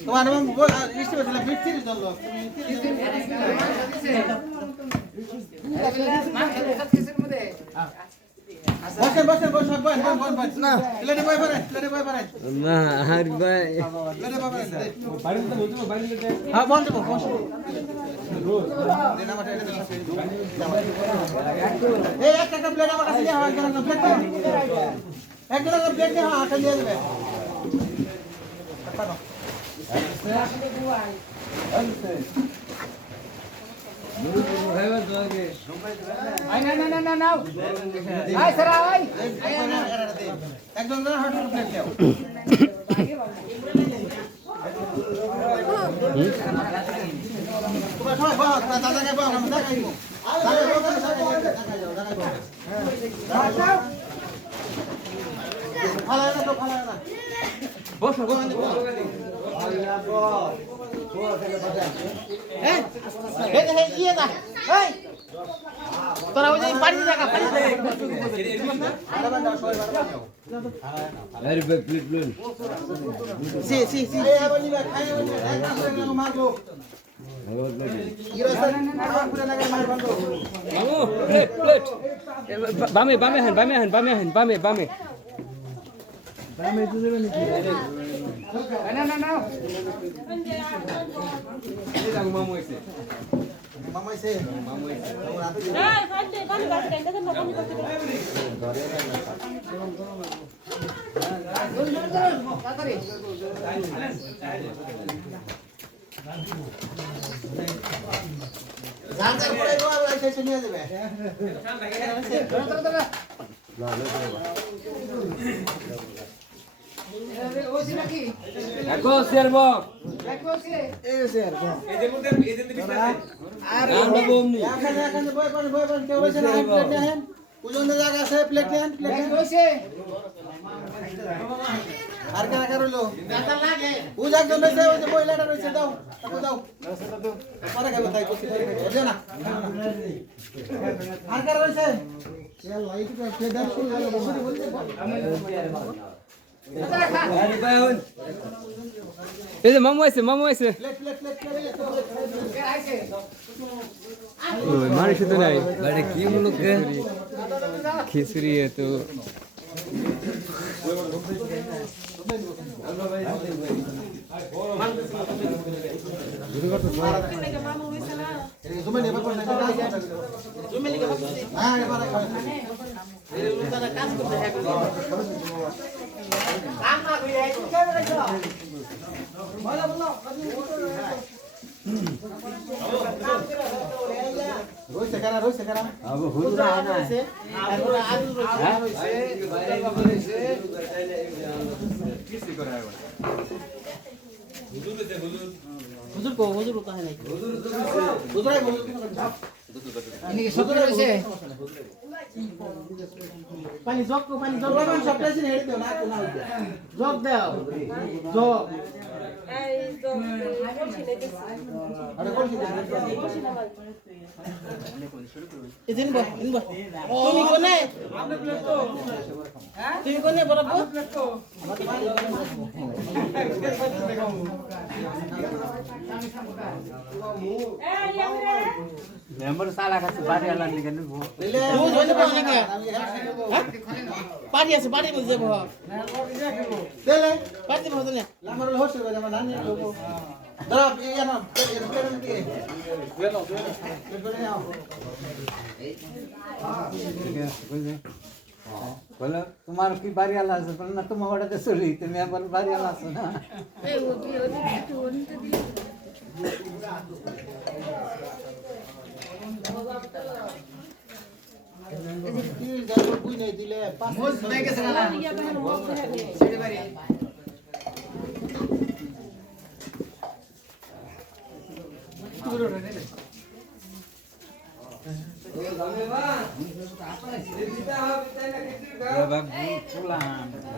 তোমার নাম লিস্টে বসে না বিট সিরিজ দল বসেন বসেন বসেন বসেন না লেডি বয় পারেন না আর ভাই লেডি বয় পারেন বাড়ি তো বলছো বাড়ি লেডি হ্যাঁ বন্ধ বস এই একটা প্লেট আমার কাছে হয় একটা প্লেট একটা প্লেট নিয়ে হাতে দিয়ে দেবে একজন তোরা ওই যে বাড়ি জায়গা আরে প্লেট প্লেট সি এই বলি ভাই খাই বলি এক মারবো প্লেট বামে বামে তো দেবেন কি না এই দাও মামু এসে এই ফাইতে পানি বাস কাইতে না পানি করতে ধরে জানজার পরে দোয়া লাইসেন্স নিয়ে যাবে দেখো শেয়ার বক এই শেয়ার বক এদের মধ্যে আর আমরা বমনি এখানে বয় পান কেউ বসে না প্লেট নেন ওজনের জায়গা আছে প্লেট নেন বসে আর কেন করলো দাতা লাগে ও একজন রয়েছে ওই যে মহিলাটা রয়েছে দাও দাও পরে খাবো তাই করতে বুঝে না আর কার রয়েছে চল লাইট কা পেদার শুরু হলো বলতে এই যে মামু আইছে ওই মারি শুধু নাই বাড়ি কি মুলুক খিচুড়ি তো রইছে কারা আবু হুজুরা আছে আর আলু রইছে কিসি করে আবার হুজুর কাহে নাই হুজুরাই বলুন ইনি কি সদর রইছে পানি জগ বাবান সব প্লেসে হেড দাও না কোনা হইছে জগ দাও জগ এই তো বলছি না আরে বলছি না এদিন বল তুমি কোনে তুমি কোনে বরাবর মেম্বার সালা কাছে বাড়ি আলান নিকেন রোজ হইলে বল নাকি পার্টি আছে পার্টি মধ্যে যাব দেলে পার্টি মধ্যে না আমার হোস্ট করে আমার নানি লোক দাঁড়া ইয়া না পেরেন দিয়ে বেলো বলো তোমার কি বাড়ি আলা আছে বল না তোমার ওটাতে চলি তুমি আমার বাড়ি আলা আছো না এই ওটি একটু অন্তে দি কি যাবো কই নাই দিলে পাঁচ মোজ হয়ে গেছে না ইয়া বাহির হোক ছেড়ে বাড়ি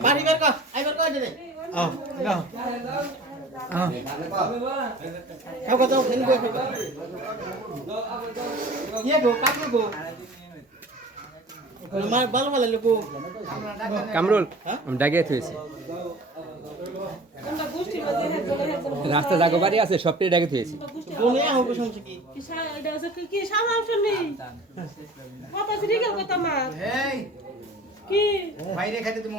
বাড়ি বের কর আইবার কই দে আও নাও খাও কত খেন গো ইয়ে গো কাকে গো মার ভালো ভালো লোক কামরুল আমি ডাকিয়ে থুয়েছি তোমরা গোষ্ঠীর মধ্যে হেজন রাস্তা জাগো বাড়ি আছে সবটাই ডাকে থুয়েছি বলে হোক সমস্যা কি কি এটা হচ্ছে কি সামনে অপশন নেই কথা ঠিক আছে কথা মা এই কি বাইরে খাইতে তুমি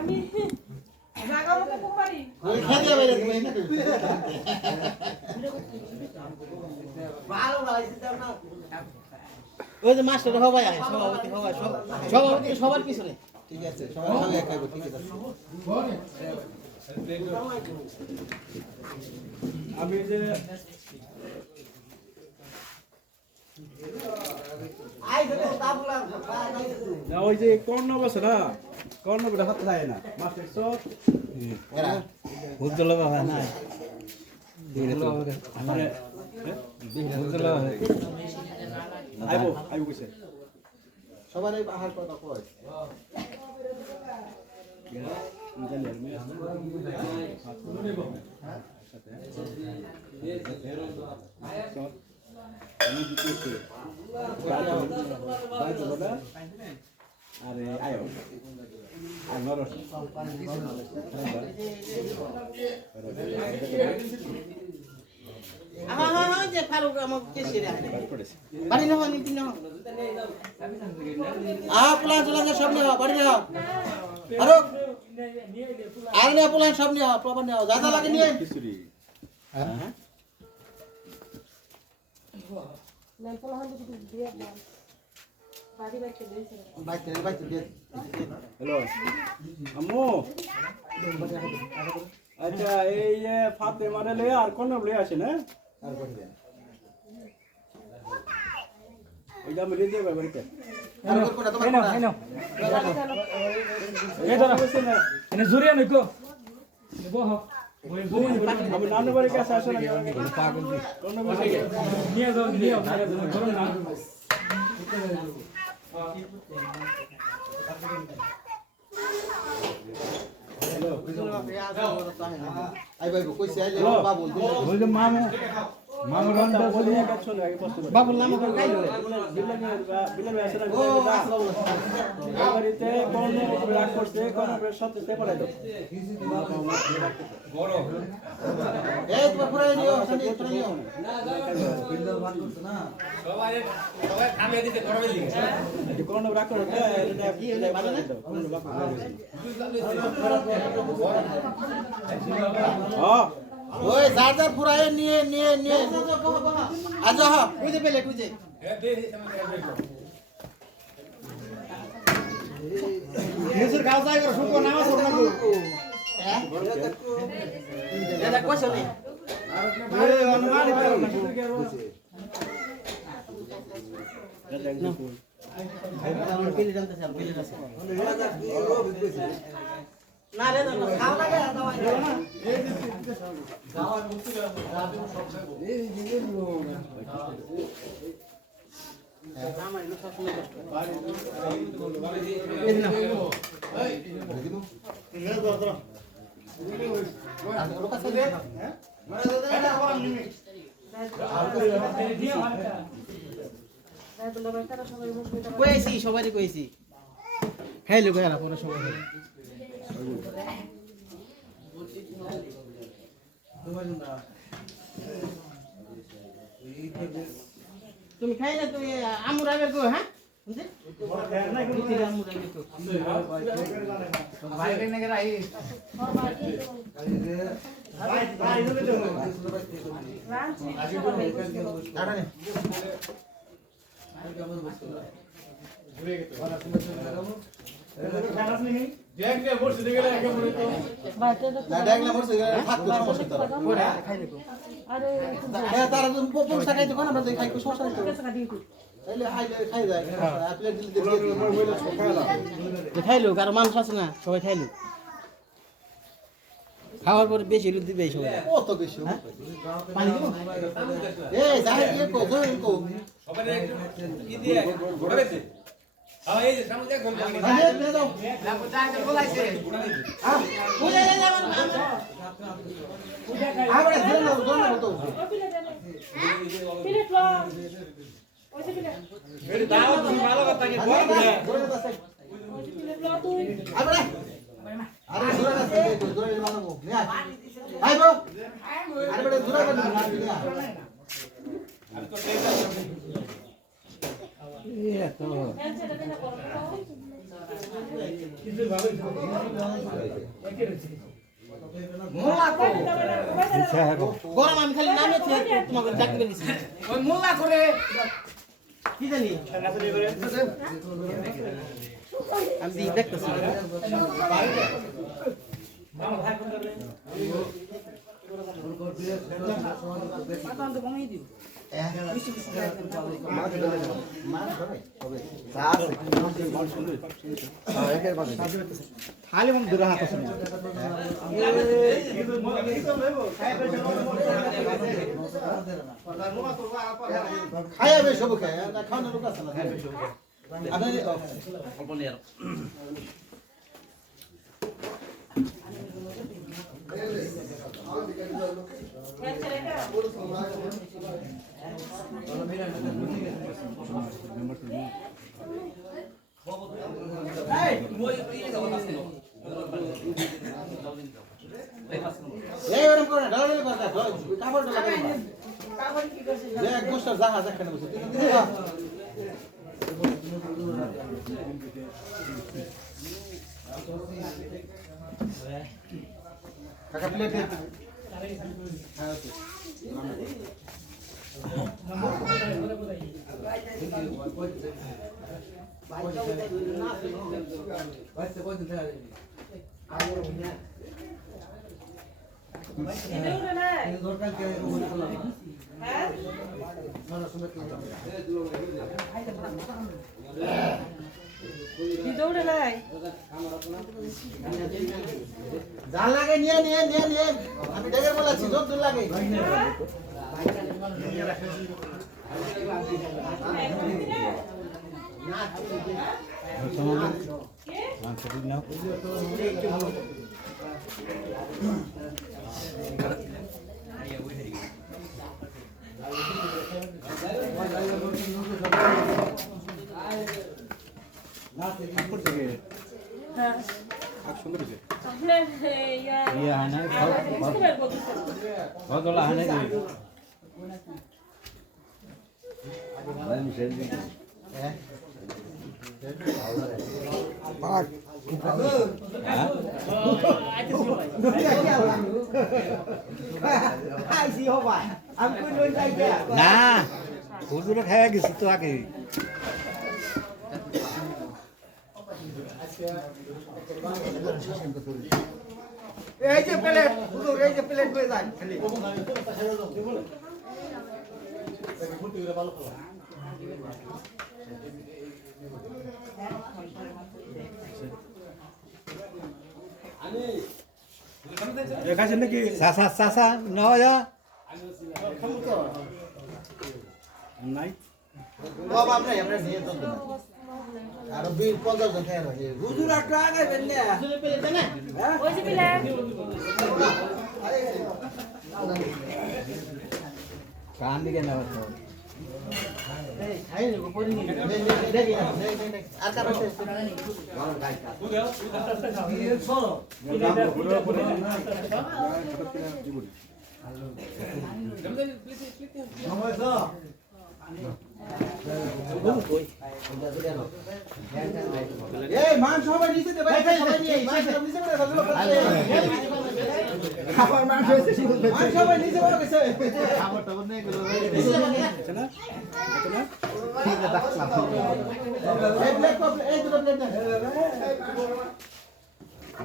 আমি জায়গা মতো খুব পারি ওই খেতে বাইরে তুমি না ভালো লাগাইছে দাও না ওই যে মাস্টার হবাই আয় সভাপতি হবাই সভাপতি সবার পিছনে ঠিক আছে সবাই ভালো খাইবো ঠিক আছে আমি যে আই ধরে তাবলা না ওই যে কর্ণ বসে না কর্ণ বড় হাত যায় না মাস্টার সব এরা উজ্জ্বল বাবা না মানে উজ্জ্বল আইবো আইবো কইছে সবার এই আহার কথা কয় আরে আয়ো আর নরস যে ফারুক আমার কেসে রে বাড়ি না হনি তিন প্লান চলা সব নিয়ে বাড়ি না ফারুক আর নিয়ে প্লান সব নিয়ে প্রবন নিয়ে যা যা লাগে নিয়ে হ্যাঁ না পোলা হন্দ কিছু দিয়ে দাও বাড়ি বাইতে দিয়েছে বাইতে দিয়ে হ্যালো আম্মু আচ্ছা এই ফাতে মানে লে আর কোন লে আসে না আর করে দেন ওইটা আমি রেডি হবে বাড়িতে আর কোটা তোমার কোটা এই দাদা এনে জুরিয়া নইকো বহ আমি নানু বাড়ি কাছে আসে না পাগল কোন বাড়ি নিয়ে যাও ধরো না আই ভাই কইছে আইলে বাবু ওই যে মামু মামু রন্ডা বলি একটা চলে আগে কষ্ট করে বাবুর নাম করে গাইলো বিলের আসে না বাড়িতে কোন রাগ করছে কোন সত্যতে পড়াই দাও বড় এই তোমার পুরাই নিও সঙ্গে পুরাই নিও সবাই খাবে দিতে করবে লিখে কোন রাগ করে এটা কি হলে ভালো না কোন রাগ হ্যাঁ ওই চার্জার পুরাই নিয়ে নিয়ে নিয়ে আচ্ছা হ্যাঁ বুঝে পেলে বুঝে নিউজের গাও যাই করে শুকো নামা সব না গো হ্যাঁ এটা কইছো নি আরে অনুমান করো না না রে খাও লাগে দাওয়াই না কইছি সবারই কইছি খাইলো গায়রা পরে সবাই তুমি খাই না তুই আমুর আগে গো হ্যাঁ বুঝলি আমুর আগে তো ভাই কেনে করে আই ভাই আরে তারা পয়সা খাইতে কোন আমরা খাই সমস্যা নেই খাইলো কারো মানুষ আছে না সবাই খাইলো খাওয়ার পরে বেশি রুদ দিবে সবাই কত বেশি পানি দিব এই যাই দিয়ে কো জোর কো সবাই কি দিয়ে ঘোরাইছে এই যে সামনে দেখ গোল পানি আরে নে দাও না পচাইতে বলাইছে বুঝে যাই আমরা ধরে নাও তো প্লেট লো ওই যে পিলে এর দাও তুমি ভালো কথা কি বল না জোরে বাসে ওই যে পিলে ব্লক তুই আরে আরে জোরে বাসে জোরে মারবো নিয়া আইবো আরে বড় জোরে বাসে নিয়া আমি তো সেই কাজ ये तो ছেড়ে দিনা করো কিন্তু ভাবে একে রয়েছে মোল্লা কো पीछे है वो গরম আমি খালি নামে তোমাকে ডাকবে নিছি ওই মোল্লা করে কি জানি আমি দেখতেছি মামা ভাই কোন করে খালি মন দূরে হাত আছে খায়া বেশ হবে খায় না খাওয়ানোর লোক আছে না আপনি অল্প নিয়ে এই ওরকম করে ঢালাঢালি করতে কাপড় লাগাই কাপড় কি করছিস এক গোষ্ঠীর জাহাজ এখানে বসে কাকা প্লেট দিদৌড়ে নাই হ্যাঁ দিদৌড়ে নাই জাল লাগে নিয়ে নিয়ে নিয়ে নিয়ে আমি ডেকে বলাচ্ছি জোর দূর লাগে হ্যাঁ আপনি ইয়া ये है ना इसको बेर को दूसरा बहुत बड़ा है ना ये भाई मिशन भी ना हुजूर खाया किसी तो आके এই যে প্লেট হুজুর এই যে প্লেট হয়ে যায় খালি দেখাছেন নাকি सासा सासा न हो जा নাই বাবা আমরা আমরা নিয়ে তো আর 20-50 জন খেয়ে রয়েছে হুজুর একটা আগে বেললে হুজুর পেলে দেন না ওই যে পিলে कान दिखे ना बस এই খাই নি কোপরি নি দেখি আর কার আছে তুই দাও এই মান সবাই নিচে দে ভাই সবাই নিয়ে মান সবাই নিচে করে ফেলো খাবার মান হইছে মান সবাই নিচে বড় গেছে খাবার টাবার নেই গেল না ঠিক আছে ডাকলাম এই ব্ল্যাক কপ এই দুটো প্লেট দেন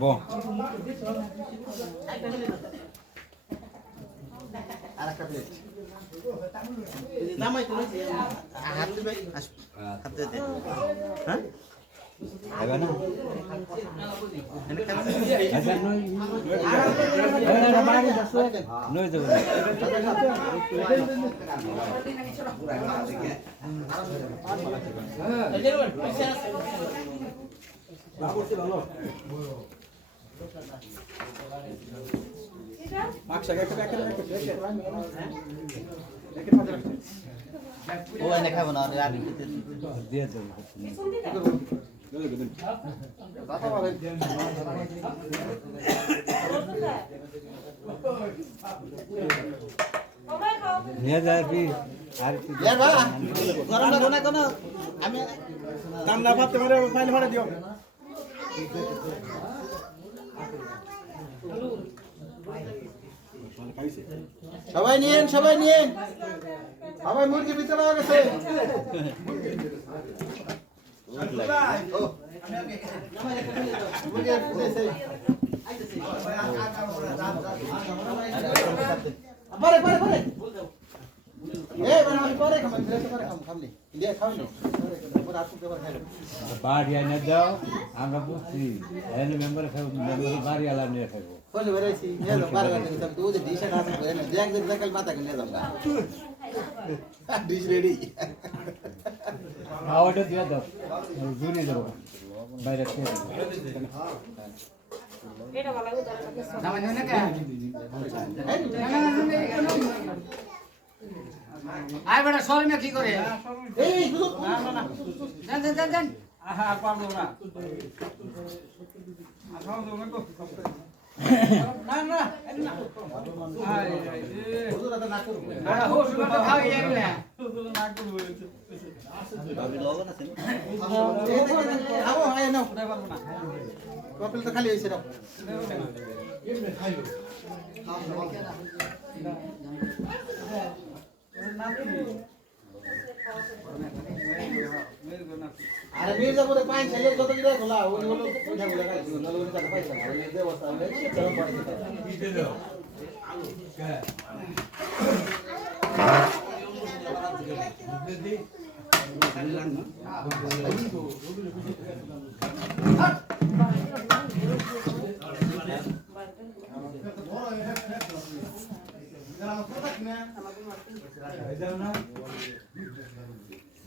bon আরেকটা প্লেট নামাই তো নিচে হাত দিবে হাত দে হ্যাঁ है ना ऐसा नो नो এটা মাস্ক আগে একটা ও এনে খাবো না আর দিয়ে দেবো নিয়ে যায় কি আর কি ইয়ার ভাই গরম লাগো না কোনো আমি ঠান্ডা ভাত তোমারে ফাইল ভাড়া দিও সবাই নিয়েন সবাই মুরগি ভিতরে হয়ে গেছে পরে বাড়ি এনে দাও আমরা বুঝছি এনে মেম্বার খাবো মেম্বার বাড়ি আলা নিয়ে খাবো ডিশ রেডি খাওয়াটা দিয়ে দাও জুড়ে দেবো বাইরে খেয়ে এটা ভালো লাগে ধরে রাখো আয় বেটা শরমে কি করে এই দেন দেন দেন দেন আহা পারবো না আসাও দাও না গো না না আয় হুজুর এটা না করব বেটা হোস বেটা খাই এগুলা না করব আবো আয় নাও উঠাই পারবো না কপিল তো খালি হইছে দাও আরে মির্জাপুরে পাইন ছেলে যত গিরা খোলা ওই হলো ওইটা গুলা গাইছে নলে ওই টাকা পয়সা না ওই যে অবস্থা হলে চরম পড়ে যেত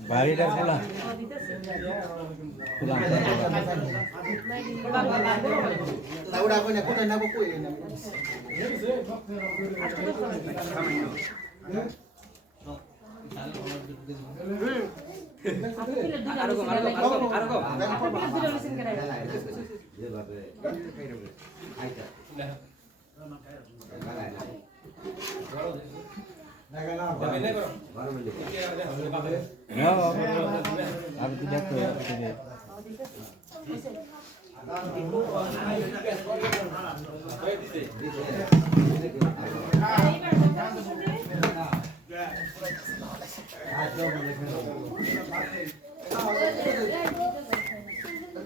বাড়িটা খোলা খোলা লাউডা কই না কোথায় নাবো কই না আমি তো দেখো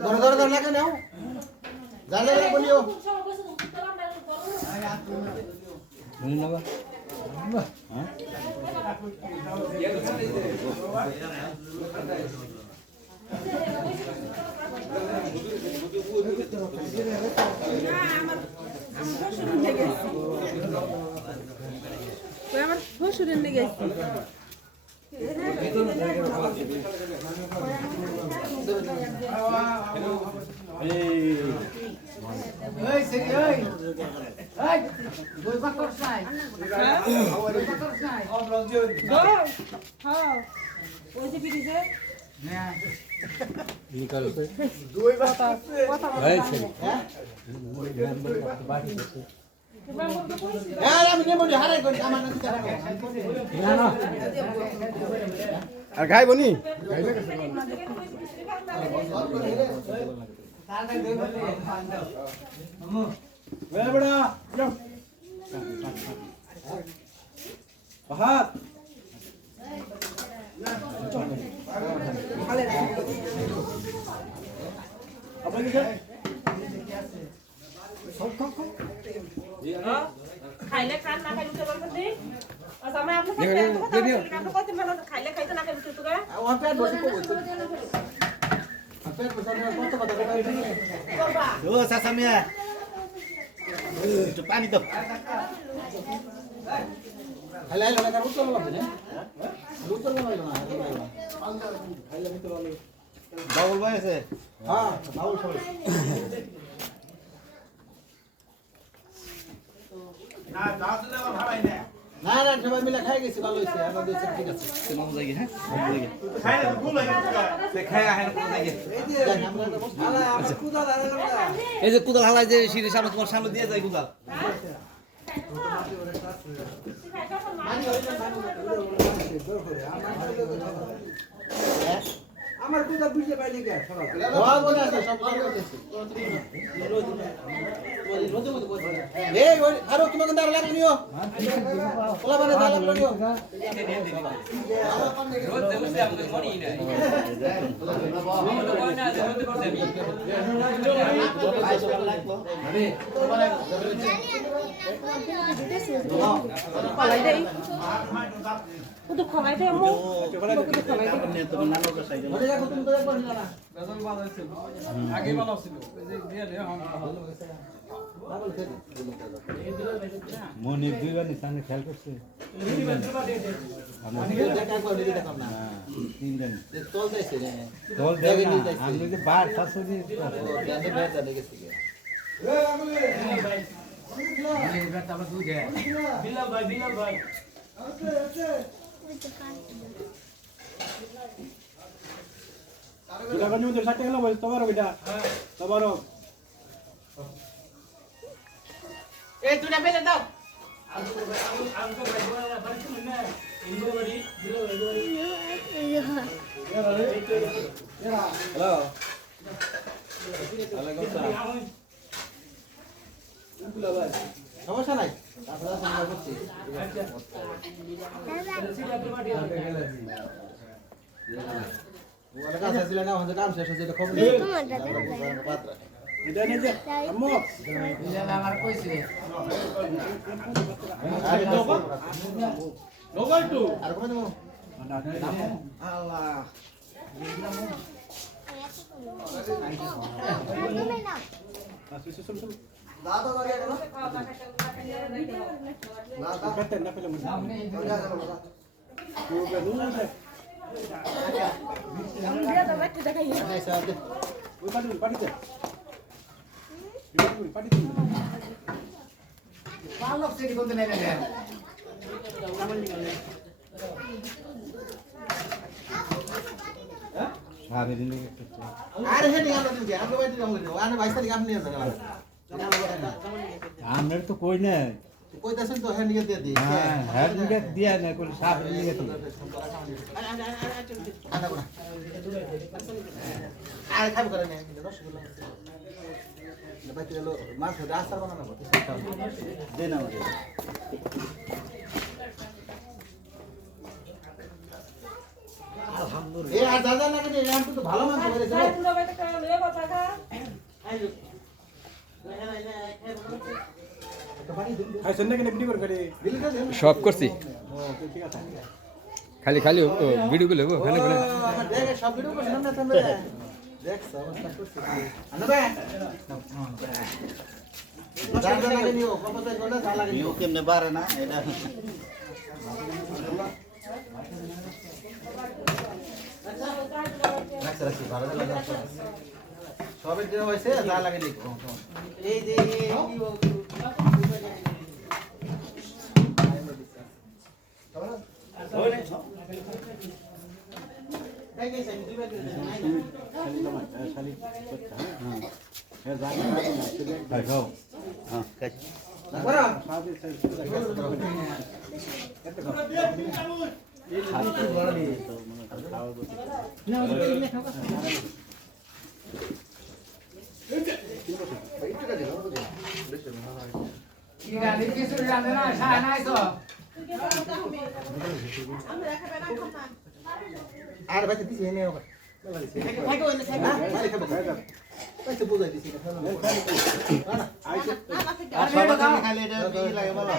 ধরে ধরে ধরে লাগে নাও জালে বলিও বলি না বা হ্যাঁ আমার শ্বশুরের নিয়ে গেছি এই সেরি এই এই দুই বাকর নাই দুই বাকর নাই হ্যাঁ ওই যে পিড়িতে নিকাল पे কথা হয়েছে হ্যাঁ আমি নেব হারাই করি আমার নাকি না না আর খাইবো নি বেড়া যাও হাত আপনি খাইলে খান না খাইলে বলতে দিই আচ্ছা আমি আপনাকে আপনি কত ভালো খাইলে খাইতে না খাইতে তো গা ও পেট বসে কই পেট বসে কত কথা কই ও সাসামিয়া তো পানি তো খাইলে খাইলে না উত্তর লাগবে না উত্তর লাগবে না খাইলে মিত্র লাগবে বাবুল ভাই আছে হ্যাঁ বাবুল সবাই না দাঁত দেওয়া ভাড়াই না না না সবাই মিলে খাই গেছি ভালো হইছে আমাদের ঠিক আছে কোন জায়গা হ্যাঁ খাই না ভুল লাগে সে খায় আহেন কোন জায়গা কুদা লাগে না এই যে কুদাল হালাই যে সিঁড়ির সামনে তোমার সামনে দিয়ে যায় কুদাল আমার কুদা বুঝতে পাইনি কে সবাই ওয়া বলে আছে সব করে দিতেছি এই ওই আরো কি মগন দাঁড়া লাগলো নিও ওলা বানা দাঁড়া লাগলো নিও রোজ দেবসে আমাদের মনি নাই আমাদের মনি না রোজ করতে খলাই দেই কুদু খলাই দেই মো কুদু খলাই দেই মনে রাখো তুমি তো একবার না আগে ভালো ছিল এই যে দিয়ে দে হম মনে দুইবার নিশানে খেয়াল করছে তিনজন তোল দেছে রে দল দেবে না আমি যে বার ফাঁসো দিয়ে জানে বের জানে গেছে বিলাল ভাই Sudah kan nyuruh saja kalau boleh tawar beda. Tawar. তুই না বেলে দাও হ্যালো সমস্যা নাই আপনারা সামনে করছি ওরা কাছে ছিল না আমাদের কাম শেষ হয়েছে এটা খবর নেই Ida ni je. Kamu. আমার কইছে আরে Logal tu. আর কোন দেবো আল্লাহ Susun. দাদা বাড়িয়া গেল Kata nak film ni. Tu betul je. আমরা তো বাচ্চা দেখাই Oi padi je. Padi tu. ভালো সেটি কোন নেই না সাবের দিন আরে হেডি আমরা দিন আমরা বাইতে যাবো আরে 22 তারিখ আপনি নিয়ে যাবেন আমরা তো কই না কইতাছেন তো হেডি দিয়ে দিই হ্যাঁ হ্যাঁ দিকে দিয়া না কোন সাবের দিকে তো আর খাবো করে নেই রসগোল্লা বাইতে গেল মাছ ধরে আচার বানানো দেন আমাদের আলহামদুলিল্লাহ এই আর দাদা না কেটে রাম তো ভালো মাংস করেছে তাই পুরো বাইতে করে লয়ে কথা কা Hai senda kena video kali. সব করছি ঠিক আছে খালি খালি ভিডিও গুলো ওখানে ওখানে আমার দেখে সব ভিডিও করছিলাম না তুমি দেখছ অবস্থা করছি আনো বে দাদা লাগে নিও কপতে গলে যা লাগে নিও কেমনে বারে না এটা রাখছ রাখছি ভালো লাগে সবের দিন হইছে যা লাগে নিও এই যে খাও কি গালি কিছু জানে না সায় নাই তো আর বাইতে দিছি এনে ওকে খাইকো এনে খাইবা মারি খাবে বাইতে বুঝাই দিছি আর সবাই খাইলে এটা লাগে ভালো